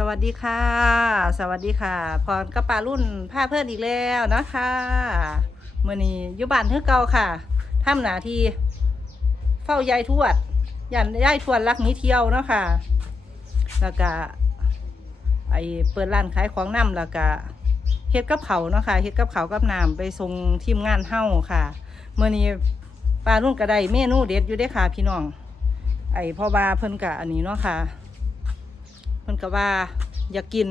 สวัสดีค่ะ สวัสดีค่ะ พรกระปารุ่นผ้าเพื่อนอีกแล้วนะคะเมื่อนี้ยู่บ้านเทือเก่าค่ะทำหนาที เฝ้ายายทวดยันยายทวดรักนี้เที่ยวเนาะค่ะ แล้วก็ไอเปิดร้านขายของน้ำแล้วก็เฮ็ดกับเขาเนาะค่ะเฮ็ดกับเขากับน้ำไปส่งทีมงานเฮ้าค่ะเมื่อนี้ปลารุ่นกระไดเมนูเด็ดอยู่เด้ค่ะ พี่น้อง ไอพ่อบาเพิ่นกะอันนี้เนาะค่ะ เพิ่นก็ว่าอยากกิน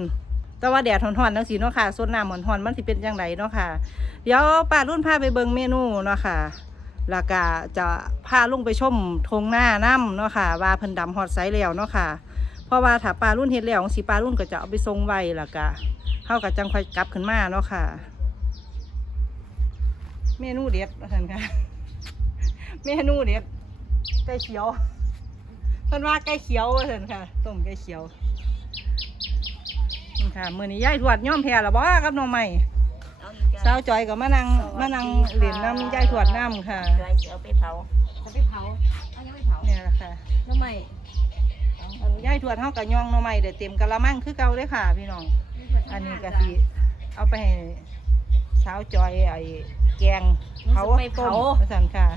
แต่ว่าแดดร้อนๆจังซี่เนาะค่ะส่วนน้ำร้อนๆมันสิเป็นจังไดเนาะค่ะ เดี๋ยวป้ารุ่นพาไปเบิ่งเมนูเนาะค่ะแล้วก็จะพาลุงไปชมทงหน้าน้ำเนาะค่ะ ว่าเพิ่นดำฮอดไซแล้วเนาะค่ะ เพราะว่าถ้าปลารุ่นเฮ็ดแล้วสิปลารุ่นก็จะเอาไปส่งไว้แล้วก็เฮาก็จังค่อยกลับขึ้นมาเนาะค่ะ เมนูเด็ดว่าซั่นค่ะ เมนูเด็ดไก่เขียวเพิ่นว่าไก่เขียวว่าซั่นค่ะต้มไก่เขียว ค่ะมื้อนี้ยายทวดย่อมแพ้และบ่กับน้องใหม่สาวจอยก็มานั่งมานั่งเล่นน้ำยายทวดน้ำค่ะไรเอาไปเผาจะไปเผาเอายังไม่เผาเนี่ยแหละค่ะทำไมอันยายทวดเฮาก็ย่องหน้องใหม่ได้เต็มกะละมังคือเก่าเลยค่ะ พี่น้อง อันนี้ก็สิเอาไปให้สาวจอยไอ้แกงเผาต้มว่าซั่นค่ะ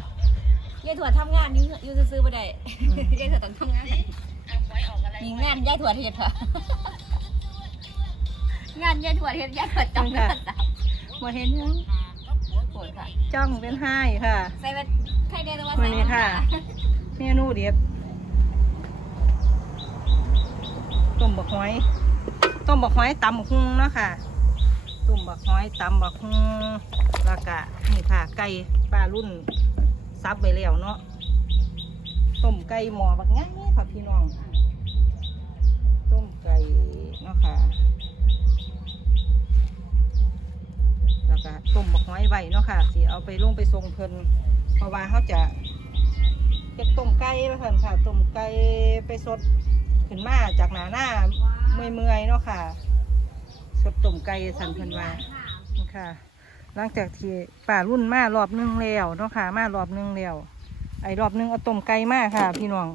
ยายถั่วทำงานอยู่อยู่ซื้อๆบ่ได้อืมยายถั่วต้องทำงานมีงานยายถั่วเฮ็ดค่ะงานยายถั่วเฮ็ดยายถั่วจ้องหน้าตาบ่เห็นหยังโกรธค่ะจ้องเป็นไห้ค่ะใส่เป็นไข่แดงแต่ว่ามื้ใส่อนี้ค่ะ เมนูเด็ดต้มบักหอยต้มบักหอยตำบักฮุ่งเนาะค่ะต้มบักหอยตำบักฮุ่งแล้วก็นี่ค่ะ ไก่ปลารุ่นซับไปแล้วเนาะต้มไก่หมอบักง่ายค่ะพี่น้อง ต้มไก่เนาะค่ะ แล้วก็ต้มบักหอยไว้เนาะค่ะสิเอาไปลงไปทรงเพิ่นเพราะว่าเขาจะเฮ็ดต้มไก่ไปเพิ่นค่ะต้มไก่ไปสดขึ้นมาจากหนาหน้าเมื่อยเมื่อยๆเนาะค่ะ สดต้มไก่สันเพิ่นว่านค่ะ หลังจากที่ป่ารุ่นมารอบหนึงแล้วเนาะค่ะ มารอบหนึงแล้วไอ้รอบหนึงเอาต้มไก่มาค่ะ พี่น้อง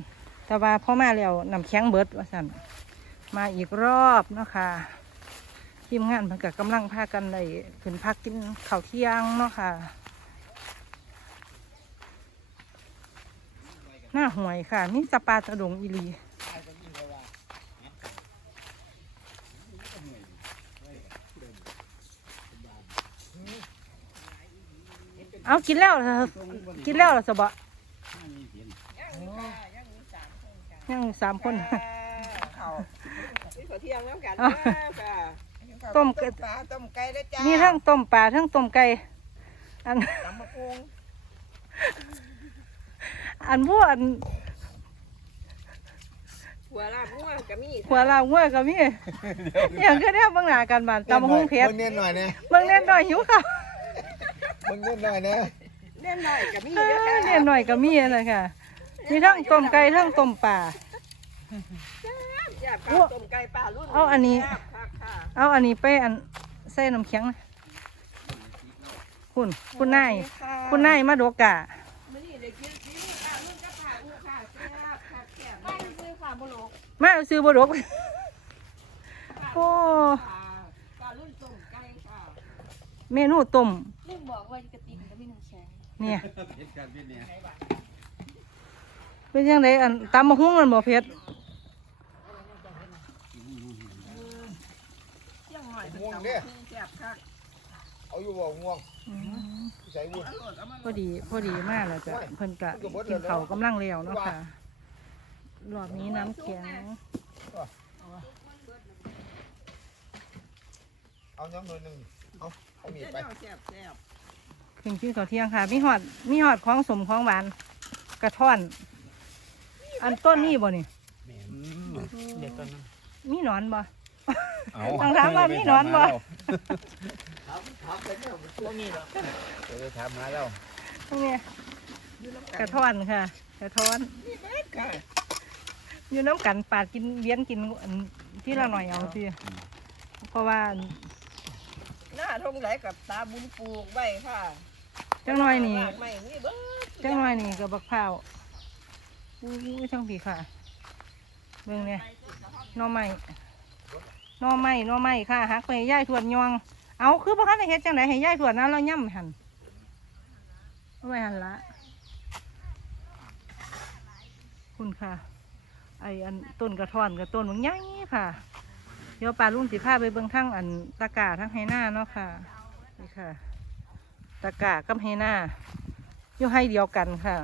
แต่ว่าพ่อมาแล้วน้ำแข็งเบิดว่าสันมาอีกรอบเนาะค่ะ ทีมงานเพิ่นก็กำลังพากันได้ขึ้นพักกินข้าวเที่ยงเนาะค่ะ หน้าห่วยค่ะนี่สปาตะดงอีหลีเอากินแล้วเหรอกินแล้วเหรอสบะยังสามคนเขาที่เขาเที่ยงแล้วกันอ้า วจ้าต้มไก่ปลาต้มไก่ได้จ้ามีทั้งต้มปลาทั้งต้มไก่อันตำมะพุงอันพวกอันหัวลาบงัวก็มีหัวลาหัวก็มีอย่างก็ได้เบางหน้ากันบานตำบักหุ่งเพชรเบิ่งเน้นหน่อยนะเบางเน่นหน่อยหิวข้าวเบิ่งเน้นหน่อยนะเน่นหน่อยก็มีเอเด้ออค่ะเนี่ยหน่อยก็มีอะไรค่ะมีทั้งต้มไก่ทั้งต้มปลาจ้าปลาต้มไก่ปลารุ่นเอาอันนี้ค่ะค่ะ เอาอันนี้ไปอันใส่น้ำแข็งนะคุณคุณนายคุณนายมาโดกะมื้อนี้ได้กินซีอิ๊วปลารุ่นกับปลาอูค่ะแซ่บค่ะแซ่บไม่ซื้อค่ะบ่โลกมาซื้อบโดกโอ้ปลาปลารุ่นต้มไก่ค่ะเมนูต้มลูกบอกว่ากระติกมันจะมีน้ำแข็งเนี่ยเป็นยังไงอันตำมะฮุ้งมันบ่เผ็ดเที่ยงหน่อยเป็นง่วงตำเด้มะพุงแซ่บค่ะเอาอยู่บ่ง่วงอืมใส่วุ้นพอดีพอดีมากแล้วจ้ะเพิ่นกะกินเขาวกำลังเลี้ยวเนาะค่ะรอบนี้น้ำแข็งเอาน้ำหน่อยหนึงเอาเอามีดเจ้าไปแซ่บแซ่บถึงชื่อข้าวเที่ยงค่ะมีหอดมีหอดของสมของหวานกระท่อน อันต้นนี่บ่นี่ เด็กตอนนั้นมีหนอนบ่ เอาต้องถามว่ามีหนอนบ่เดี๋ยวจะถามหาแล้วตรงนี้กระท่อนค่ะ กระท่อนค่ะอยู่น้ำกันปาดกินเลี้ยนกินอันที่ละหน่อยเอาสิเพราะว่าหน้าทงไหลกับตาบุญปลูกไว้ค่ะจังหน่อยนี่บ้าไม่นี่เบิดจังหน่อยนี่กับบักพร้าวอู้ยช่างผีค่ะ เบิ่งเนี่ยหน่อไม้ห น่อไม้น่อไม้ค่ะหักไปให้ย่ายถวดยอง เอาคือพ่อคันได้เฮ็ดจังไดให้ย่ายถวดนะเราย่ำหันเอาไว้หันละคุณค่ะ ไออันต้นกระท่อนกับต้นบางใหญ่ค่ะ เดี๋ยวปลาลุงสิพาไปเบิ่งทั้งอันตะกร้าทั้งไฮหน้าเนาะค่ะนี่ค่ะ ตะกร้ากับไฮหน้าอยู่ให้เดียวกันค่ะ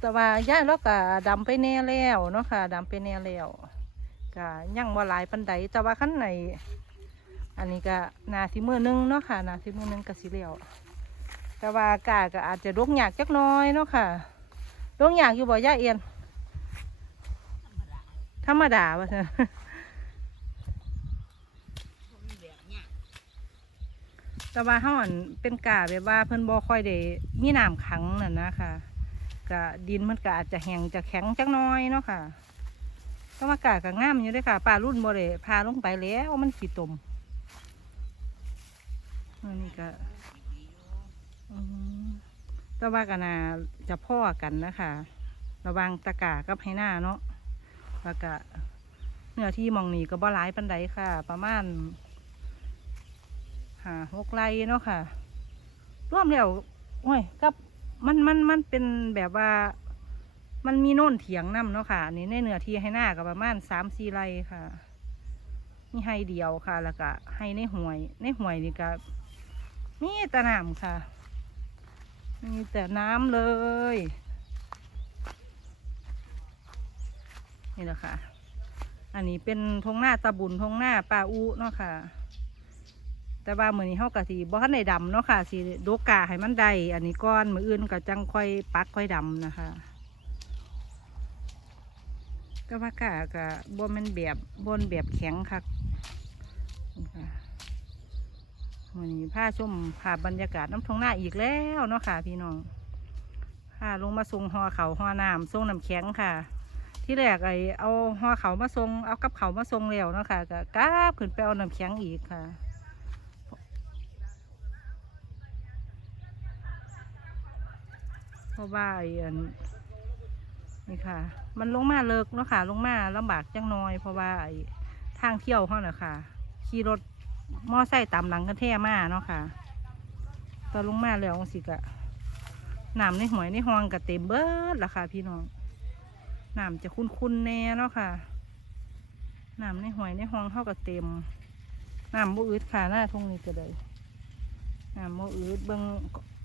แต่ว่าย่าเราก็ดำไปแน่แล้วเนาะค่ะดำไปแน่แล้ว ก็ยังบ่หลายปันใดแต่ว่าขั้นในอันนี้ก็นาสิมือหนึงเนาะค่ะนาสิมือหนึงก็สิแล้วแต่ว่ากาก็อาจจะรกหยากจักน้อยเนาะค่ะรกหยากอยู่บ่ย่าเอียนธรรมดาว่าซั่นแต่ว่าเฮาอั่นเป็นกาแบบว่าเพิ่นบ่ค่อยได้มีน้ำขังนั่นนะค่ะก็ดินมันก็อาจจะแห้งจะแข็งจักน้อยเนาะค่ะ แต่ว่ากาก็งามอยู่ด้อค่ะปลารุ่นบ่ได้พาลงไปแล้วมันขี้ตมอันนี้ก็อืมแต่ว่าก็น่าจะพ่อกันนะคะระวังตะกากับไหหน้าเนาะแล้วก็เนื้อที่มองนี้ก็บ่หลายปันใดค่ะ ประมาณหาหกไร่เนาะค่ะร่วมแล้วโอ้ยกับมันมันมันเป็นแบบว่า มันมีโน่นเถียงน้ำเนาะค่ะ อันนี้ในเนื้อที่ให้หน้ากับประมาณสามสี่ไร่ค่ะ มีให้เดียวค่ะ แล้วก็ให้ในห่วย ในห่วยนี่ก็มีแต่น้ำค่ะ มีแต่น้ำเลย นี่แหละค่ะ อันนี้เป็นทงหน้าตะบุญทงหน้าปลาอุเนาะค่ะ แต่ว่ามือนี้เฮากะสิบ่ทันได้ดำเนาะค่ะสิโดกาให้มันได้ อันนี้ก้อนมืออื่นก็จังค่อยปักค่อยดำนะคะ ก็ว่ากากะบ่แมันแบบบนแบบแข็งค่ะมือนี้ผ้าชุ่มภาพบรรยากาศน้ำทงหน้าอีกแล้วเนาะค่ะ พี่น้องผ้าลงมาส่งหอเขาหอน้ำส่งน้ำแข็งค่ะ ที่แรกไอเอาหอเขามาส่งเอากับเขามาส่งแล้วเนาะค่ะก็กราบขึ้นไปเอาน้ำแข็งอีกค่ะเพราะว่าไอ้อั นี่ค่ะ มันลงมาเลิกเนาะค่ะ ลงมาลำบากจังน้อย เพราะว่าไอ้ทางเที่ยวเขาน่ะค่ะ ขี่รถมอไซค์ตามหลังกันแท่มาเนาะค่ะตอนลงมาแล้วสิกะน้ำในหวยในห้องกะเต็มเบิดละค่ะ พี่น้องน้ำจะคุ้นๆแน่เนาะค่ะน้ำในหวยในห้องเขากะเต็มน้ำบ่อืดค่ะหน้าทงนี้ก็เลยน้ำบ่อืดเบิง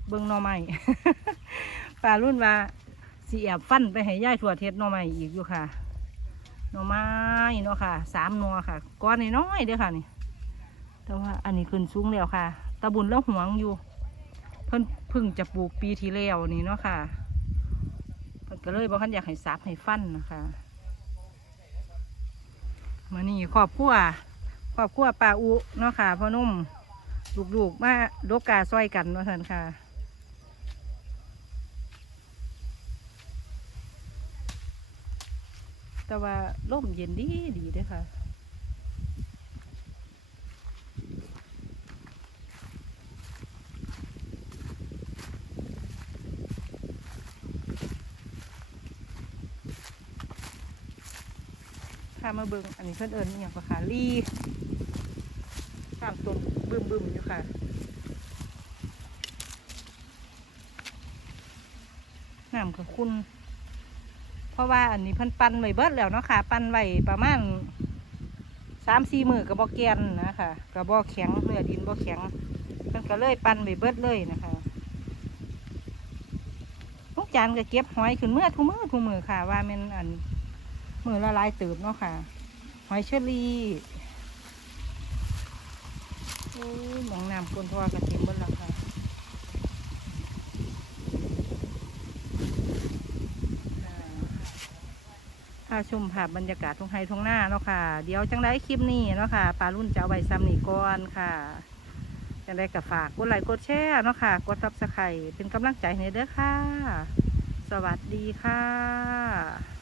เบิงนอไม้ปลารุ่นว่า สีแอบฟันไปให้ย่ายถั่วเทศนอไม้อีกอยู่ค่ะนอไม้เนาะค่ะสามนอค่ะก้อนน้อยๆเด้อค่ะนี่ แต่ว่าอันนี้ขึ้นสูงแล้วค่ะตะบุญแล้วหวงอยู่ เพิ่นพึ่งจะปลูกปีที่แล้วนี่เนาะค่ะเพิ่นก็เลยบอกขันอยากให้ซับให้ฟันนะคะมานี่ครอบครัวครอบครัวปลาอุเนาะค่ะพ่อนุ่มลูกๆมาโดกกาซอยกันว่าท่นค่ะ แต่ว่าร่มเย็นดีดีเด้อค่ะพามาเบิงอันนี้เพื่อนเอิญอหย่างปะคะลีตามต้นบึมบึมอยู่ค่ะน้ำกับคุณ เพราะว่าอันนี้เพิ่นปั้นไว้เบิดแล้วเนาะค่ะ ปั้นไว้ประมาณสามสี่มือกับบ่แกนนะคะกับบ่แข็งเนื้อดินบ่แข็งเพิ่นก็เลยปั้นไว้เบิดเลยนะคะทุกจานก็เก็บหอยขึ้นเมื่อทุกมือทุกมือค่ะ ว่ามันอันมือละลายติบเนาะค่ะ หอยเชอรี่โอ้ยหมองน้ำคนทอกระเทียมเบิดแล้ว ค่ะพาชมภาพบรรยากาศทงไฮทงหน้าเนาะค่ะ เดี๋ยวจังไรคลิปนี้เนาะค่ะปลารุ่นจะเอาใบซ้ำนี่ก่อนค่ะจังไรกับฝากกดไลค์กดแชร์เนาะค่ะ กดซับสไครต์เป็นกำลังใจให้เด้อค่ะ สวัสดีค่ะ